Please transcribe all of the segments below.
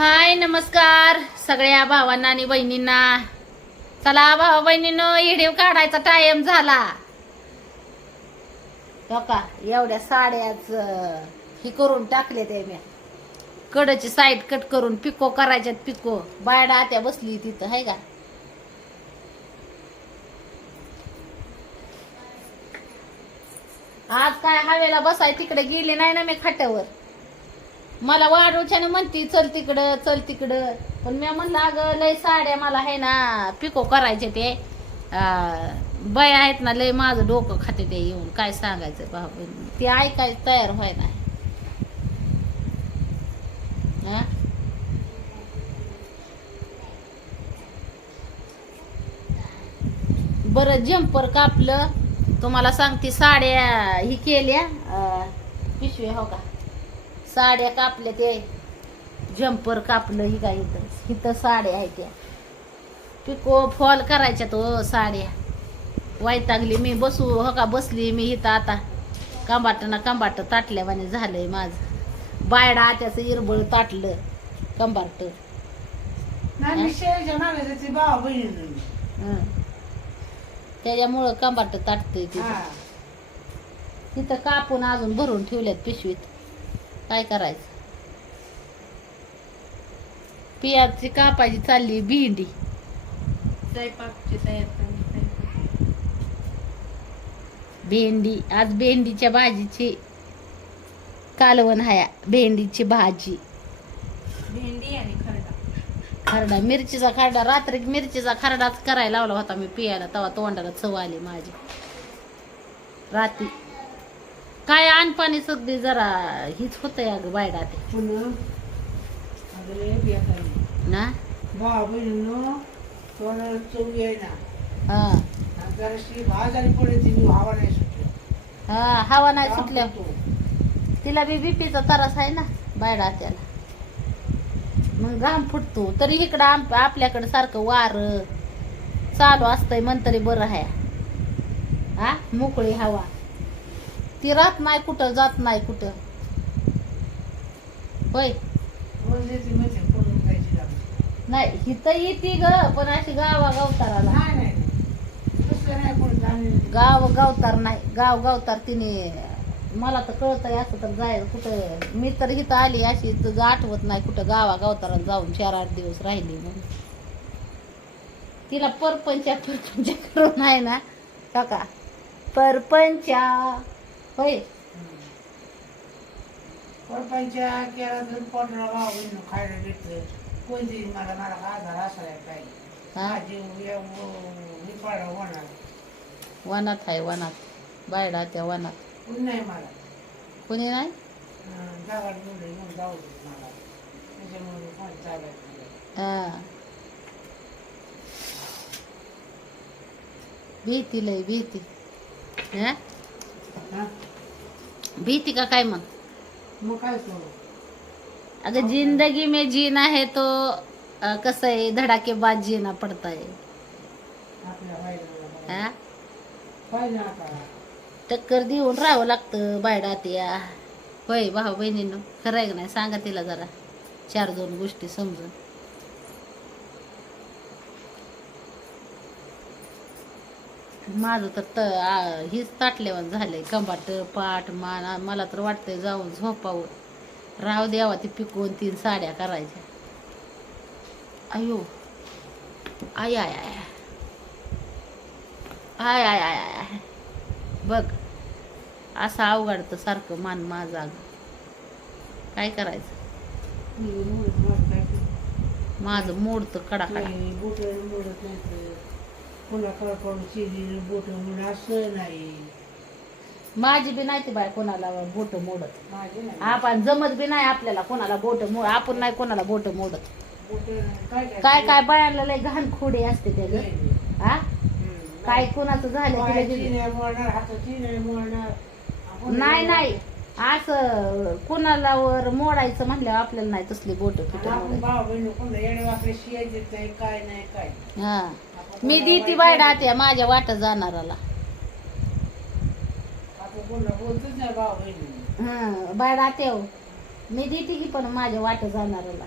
हाय नमस्कार. सगळ्या भावांना आणि बहिणींना चला भावा बहिणीनं व्हिडिओ काढायचा टाइम झाला. हो का? एवढ्या साड्याच ही करून टाकले ते मी. कडची साईड कट करून पिको करायच्यात पिको. बायडा आत्या बसली तिथं हाय का? आज काय हवेला बसाय तिकडे गेली नाही ना मी खाट्यावर. मला वाढवच्याने म्हणती चल तिकडं चल तिकडं. पण मी म्हणलं अगं लय साड्या मला आहे ना पिको करायचे ते. अं, आहेत ना लय माझं डोकं खाते ते येऊन. काय सांगायचं बाबा? ते ऐकाय तयार व्हाय ना हा? बरं जम्पर कापलं. तुम्हाला सांगते साड्या ही केल्या. पिशवी हो का? साड्या कापल्या ते जम्पर कापलं ही काय इथं? इथं साड्या आहेत त्या. पिको फॉल करायच्या तो साड्या. वैतागली मी बसू हो का बसली मी इथं आता. कांबाट ना कांबाट ताटल्यावाने झालंय माझं. बायडा आत्याचं इरबळ ताटलं बहिणी त्याच्यामुळं कंबाट ताटतंय तिथं. तिथं कापून अजून भरून ठेवल्यात पिशवीत. काय करायचं? पियाची कापायची चालली भेंडी. भेंडी आज भेंडीच्या भाजीची कालवण हाया भेंडीची भाजी. भेंडी आणि खरडा. खरडा मिरचीचा खरडा. रात्री मिरचीचा खरडाच करायला लावला होता मी पियाला. तेव्हा तोंडाला चव आली माझी. राती काय आणपाणी सगळी जरा हीच होतंय अगं बायडा ते. बेकारी ना. हा. हवा नाही हा सुटल्या. तिला बी बीपीचा त्रास आहे ना बायडा त्याला. मग घाम फुटतो. तरी इकडं आम- आपल्याकडं सारखं वार चालू असतंय म्हणतरी बरं आहे हा? मोकळी हवा. ती राहत नाही कुठं जात नाही कुठं. होय. खायची लागली. नाही हिथं येते ग पण अशी गावा गावताराला नाही नाही. नाही. तसं नाही कोण जाणे गाव गावतार नाही गाव गावतार तिने मला तर कळतंय असं तर जाय कुठं. मी तर इथं आली अशी तुझं आठवत नाही कुठं गावा गावताराला जाऊन चार आठ दिवस राहिली म्हणून. तिला परपंचा परपंचा करून आहे ना काका परपंचा. होय. तर पोटला भावा बहिणीनं खायला भेटतं. कोणती मला? मला आधार असाय काही हा? माझी मी पाडा होणार वनात आहे वनात. बायडा त्या वनात. कोण नाही मला. कोणी नाही? अं, गावात मुलं घेऊन जाऊ देत मला. त्याच्यामुळे कोण चालत नाही. हा. भीती लय भीती. हा? भीती का काय मग? मग काय अगर जिंदगी में जीना है तो कसं आहे? धडाकेबाज जीना पडता है आपल्या बाईला हा? पाहिजे आता. टक्कर देऊन राहावं लागतं बायडा त्या होय भाऊ बहिणीनं खरं आहे का नाही? सांगा तिला जरा. चार दोन गोष्टी समजून. माझं तर त हेच झालं आहे कंबाट पाठ मान मला तर वाटतंय जाऊन झोपावं. राहू द्यावा ती पिकवून तीन साड्या करायच्या. अयो. आय आय आय आय. आय आय आय बघ. असं अवघडतं सारखं मान माझा काय करायचं? माझं मोडतं कडा कडा कळकळून चिरी बोट म्हणून असं नाही. माझी बी नाही ती बाय कोणाला बोट मोडत. माझे नाही. आपण जमत बी नाही आपल्याला कोणाला बोट मोड आपण नाही कोणाला बोट मोडत. बोटं काय काय काय बायांना लय घाण खोडे असते ते ग. हा? हम्म. काय कोणाचं झालं पायाची. नाही मोडणार हाताची नाही मोडणार. आपण नाही नाही असं कोणाला वर मोडायचं म्हणल्यावर आपल्याला नाही तसली बोट आणि आपण बहिणी वाकडे देत नाही काय नाही काय हा. मी देती वाईट बायडा नाही. त्या माझ्या वाट जाणाराला. हा बायडा तेव मी देते की पण माझ्या वाट जाणाराला.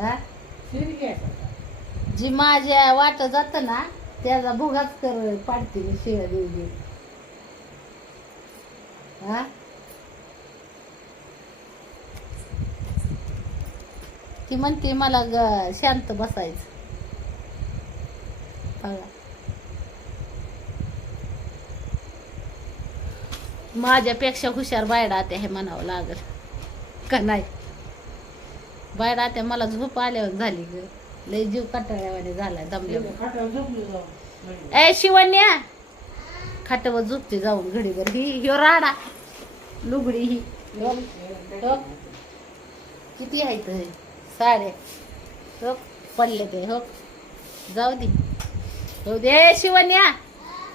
हा जी माझ्या वाट जात ना त्याचा भोगाच कर पाडते मी शिळ्या देऊ हा? ती म्हणते मला ग- शांत बसायचं. बघा माझ्यापेक्षा हुशार बायडा त्या हे म्हणावं लागल. का नाही? बायडा आत्या मला झोप आल्यावर झाली ग. लय जीव कटाळ्यावाने झोपली जाऊ. ए शिवण्या! खाटावर झोपते जाऊन घडीवर ही ह्यो राडा. लुगडी ही. किती आहेत हे? साड्या हो पडले ते. हो जाऊ दे. हो दे ए, शिवण्या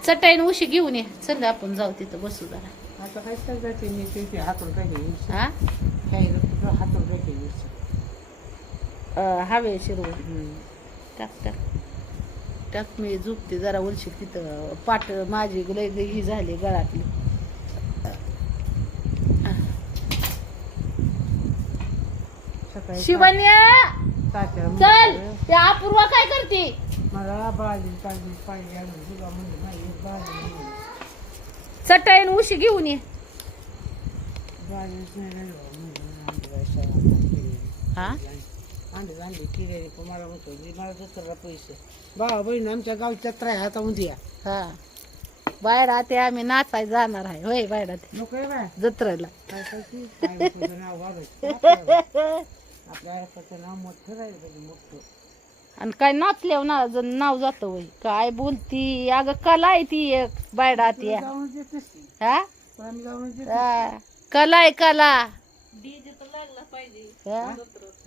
चटाईन उशी घेऊन ये. चल आपण जाऊ तिथं बसू जरा. आता काय सांगायचं मी? ते ते हातून काय घ्यायचं हा? काय तुझं हातून काय घ्यायचं अं, हवे शिरवून. टाक टाक. टाक मी झोपते जरा उलशी तिथं. पाट माझी लय ही झाली गळातली. सकाळी तात्याला चल! म्हणलं, ते अपूर्वा काय करते? मला पाहिजे आणून तुला म्हणजे नाही बाजी नाही. चटाईन उशी घेऊन ये. बाजीच नाही राहिलं. बा, म्हणून आणली बाई सगळं. हा? आणली आणली किरे पण मला म्हणतो दे मला पैसे. भावा बहीण आमच्या गावच्या त्राय आता उद्या हा. बायडा ते आम्ही नाचाय जाणार आहे. होय बायडा ते नको आहे बाय जत्रेला. काय करते? काय लोकांचं नाव वाढवत. आपल्या नाव मोठं राहिलं पाहिजे मोठं. आणि काय नाचल्यावर ना नाव जात वय. काय बोलती? अगं कला आहे ती एक बायडा ती. हा? हा. कला आहे कला?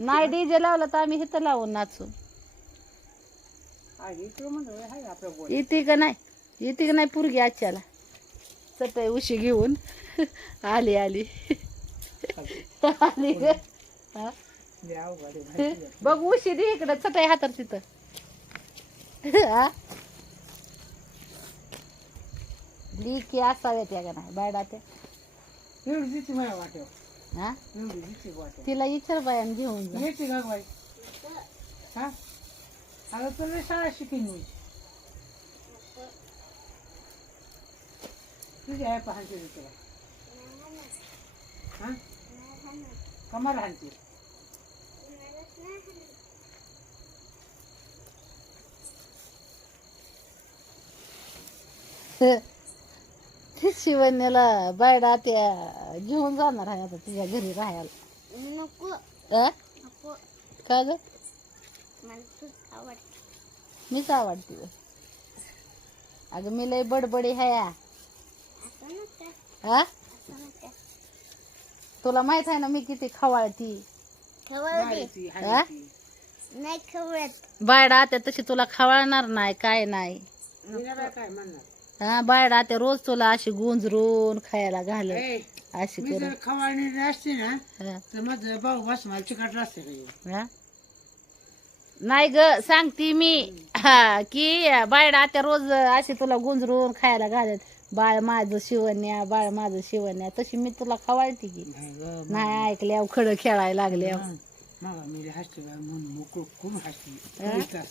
नाही डीजे लावला तर आम्ही इथं लावून नाचू. येते का नाही? येते का नाही पुरगी आजच्याला चटई उशी घेऊन. आली. आली. आली. हा? आहे, आहे. बघ उशी दे इकडं चटई हातात तिथं. हा? लिकी असाव्या त्या का नाही बायडा त्या. वाट्यावर हा? वाट्यावर तिला इचार बायान घेऊन जा. येते का बाई? हा? अगं तुला शाळा शिकेन मी. तुझी आहे तुला. हा? कमाल हाणते. शिवण्याला बायडा त्या घेऊन जाणार आहे आता तुझ्या घरी राहायला. नको. का ग? मीच आवडते. अगं मी लय बडबडी हया हा तुला माहीत आहे ना मी किती खवाळती? हा? बायडा आता तशी तुला खवाळणार नाही काय नाही. काय म्हणणार? हा बायडा त्या रोज तुला अशी गुंजरून खायला घाल अशी मी खवाळणी असते ना हा. तर माझं भाऊ बस मला चिकट असते का हा? नाही ग सांगती मी. हा की बायडा त्या रोज अशी तुला गुंजरून खायला घालत. बाळ माझं शिवण्या बाळ माझं शिवण्या. तशी मी तुला खवाळती की. नाही ग नाही ऐकल्या खड खेळायला लागल्या मग मी हसते बाई म्हणून मोकळ खूप हसते हा?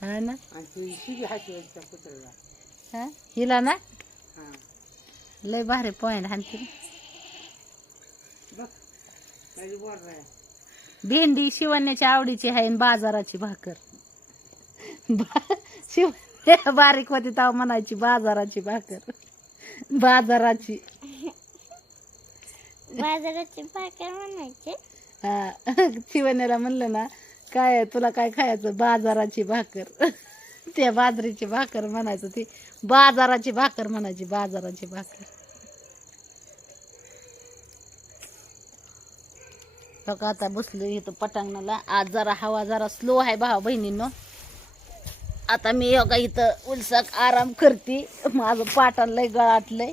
हा ना? आणि तू बी हसते हा हिला ना? लय भारी बोर आहे भेंडी शिवण्याच्या आवडीची आहे आणि बाजाराची भाकर. बा- शिव बारीक होती तेव्हा म्हणायची बाजाराची भाकर. बाजाराची. बाजाराचे भाकर म्हणायचे. हा. शिवण्याला म्हणलं ना काय तुला काय खायचं? बाजाराची भाकर. त्या बाजरीची भाकर म्हणायचं ती. बाजाराची भाकर म्हणायची बाजाराची भाकर. बघा आता बसलो इथं पटांगणाला. आज जरा हवा जरा स्लो आहे भावा बहिणींनो. आता मी योगा इथं उलसाक आराम करते. माझं पाटान लय गळाटलंय.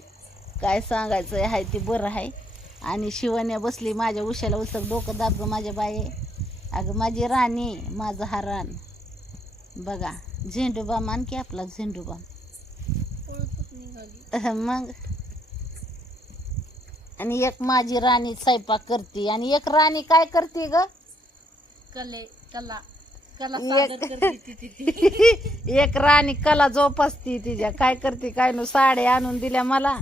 काय सांगायचं आहे ते बरं आहे आणि शिवण्या बसली माझ्या उशाला उलसक डोकं दाब गं माझ्या बाये. अगं माझी राणी माझं हा रान. बघा झेंडूबाम आणखी आपला झेंडूबाम. मग. आणि एक माझी राणी स्वयंपाक करते. आणि एक राणी काय करते ग? कले कला. कला सादर करते ती ती. एक राणी कला जोपासती तिच्या. काय करते काय नु साड्या आणून दिल्या मला.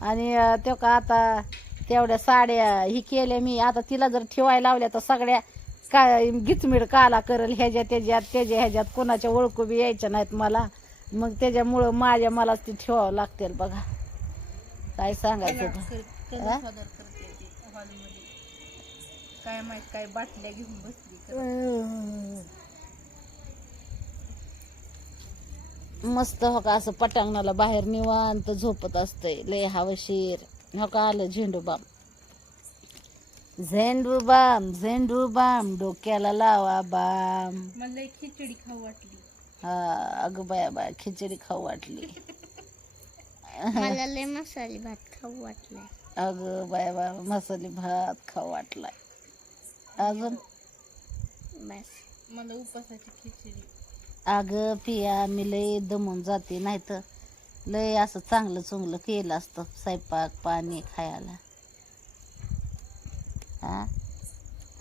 आणि अं, त्यो का आता तेवढ्या साड्या ही केल्या मी. आता तिला जर ठेवायला लावल्या तर सगळ्या काय गिचमिड काला करल. ह्याच्या त्याच्यात त्याच्या ह्याच्यात कोणाच्या ओळखू बी यायच्या नाहीत मला. मग त्याच्यामुळं माझ्या मलाच ती ठेवावं लागतील बघा. काय सांगायचं हा? काय माहीत काय बाटल्या घेऊन बसली. मस्त हो का असं पटांगणाला बाहेर निवांत झोपत असतंय. लय हवशीर. हो का आलं झेंडू बाम झेंडू बाम झेंडू बाम डोक्याला लावा बाम. मला एक खिचडी खाऊ वाटली. हा अगं बाया बाया खिचडी खाऊ वाटली. मला लय मसाले भात खाऊ वाटलाय अगं बाया बाया मसाले भात खाऊ वाटलाय. अजून? बस. मला उपासाची खिचडी. अगं पिया मी लय दमून जाते नाही तर लय असं चांगलं चुंगलं केलं असतं स्वयंपाक पाणी खायला. हा?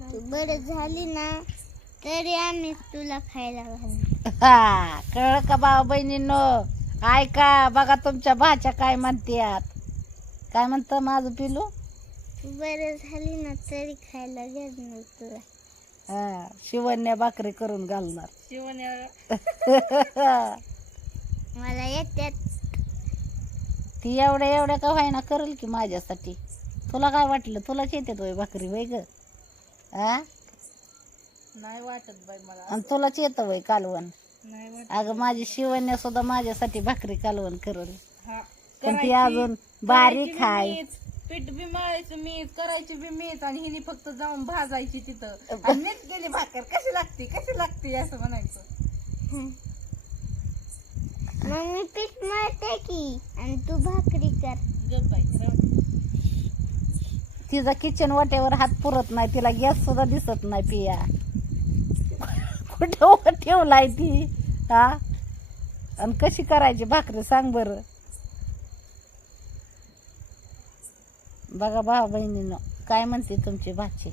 तू बरं झाली ना. तरी आम्ही तुला खायला घालू हा कळ का भाऊ बहिणींनो? ऐका बघा तुमच्या भाच्या काय म्हणतात काय म्हणतं माझं पिलू? तू बरं झाली ना तरी खायला घालणार तुला. हा शिवण्या भाकरी करून घालणार. शिवण्या. मला येत्यात. ती एवढ्या एवढ्या का व्हायना करेल की माझ्यासाठी? तुला काय वाटलं? तुलाच येते वय भाकरी वय ग? हा? नाही वाटत बाई मला आणि तुलाच येतं वय कालवण. नाही वाटत. अगं माझी शिवण्या सुद्धा माझ्यासाठी भाकरी कालवण करेल हा पण ती अजून बारीक हाय. मीच, पीठ बी मळायचं मीच करायची बी मीच. आणि हिने फक्त जाऊन भाजायची तिथं. आणि मीच गेली भाकर. कशी लागते कशी लागते असं म्हणायचं. मग मी पीठ मळते की? आणि तू भाकरी कर. गप बाई राहू दे. तिचा किचन वाट्यावर हात पुरत नाही. तिला गॅस सुद्धा दिसत नाही पिया. कुठं ठेवलाय ती? हा? आणि कशी करायची? भाकरी सांग बर. बघा भाऊ बहिणीनं काय म्हणते तुमची भाची?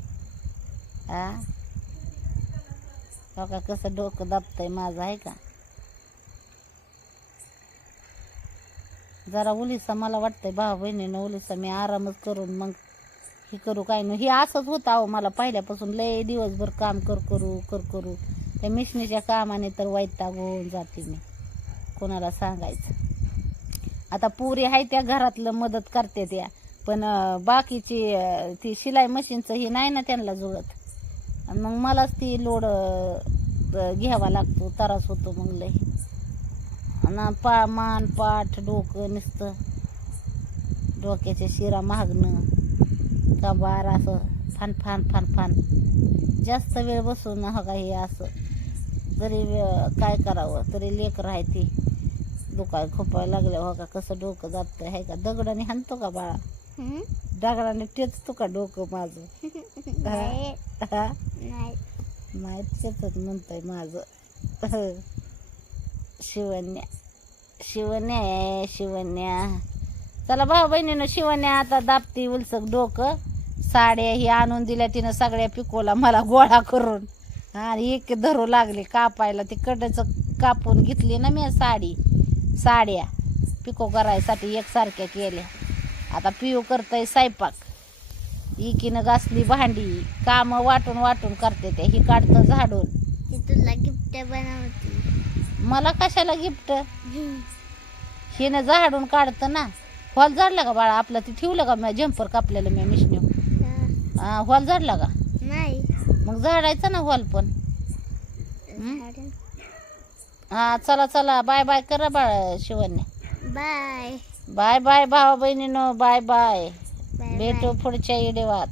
हा? हो बघा कसं डोकं दाबतंय माझं आहे का? जरा उलिसा मला वाटतंय भाऊ बहिणीनं उलिसा मी आरामच करून मग हे करू काय? नाही हे असंच होतं अहो मला पहिल्यापासून लय दिवसभर काम कर करू कर करू. त्या मिशनीच्या कामाने तर वैताग होऊन जाते मी. कोणाला सांगायचं? आता पुरी आहे त्या घरातलं मदत करते त्या. पण बाकीची ती शिलाई मशीनचं ही नाही ना त्यांना जुळत. आणि मग मलाच ती लोड घ्यावा लागतो त्रास होतो मग लय. आणि पा मान पाठ डोकं नुसतं. डोक्याच्या शिरा मागणं. का बार असं फान फान फान फान. जास्त वेळ बसून हा का हे असं. वे- काय करावं तरी लेकर आहे ती. दुखाय खोपायला लागल्या हो का कसं डोकं जातं आहे का? दगडाने हाणतो का बाळा? दगडाने टेचतो का डोकं माझं? नाही. चेतच म्हणतंय माझं. शिवण्या शिवण्या आहे शिवण्या. चला भाऊ बहिणीनं शिवण्या आता दाबती उलसक डोकं. साड्या ही आणून दिल्या तिनं सगळ्या पिकोला मला गोळा करून. आणि एक धरू लागले कापायला. ती कडचं कापून घेतली ना मी साडी. साड्या. पिको करायसाठी एकसारख्या केल्या. आता पिऊ करतय स्वयंपाक. इकीनं घासली भांडी. काम वाटून वाटून करते ते. ही काढतं झाडून. तुला गिफ्ट बनवती. मला कशाला गिफ्ट हिनं झाडून काढतं ना. हॉल झाडला का बाळा आपलं? ते ठेवलं का? मी जम्पर कापलेलं मी मिशनी हा. हॉल झाडला का? नाही. मग झाडायचं ना हॉल पण. हा चला चला. बाय बाय करा बाळा शिवण्या बाय. बाय बाय भावा बहिणीनो. Bye bye. बाय भेटू पुढच्या इडेवात.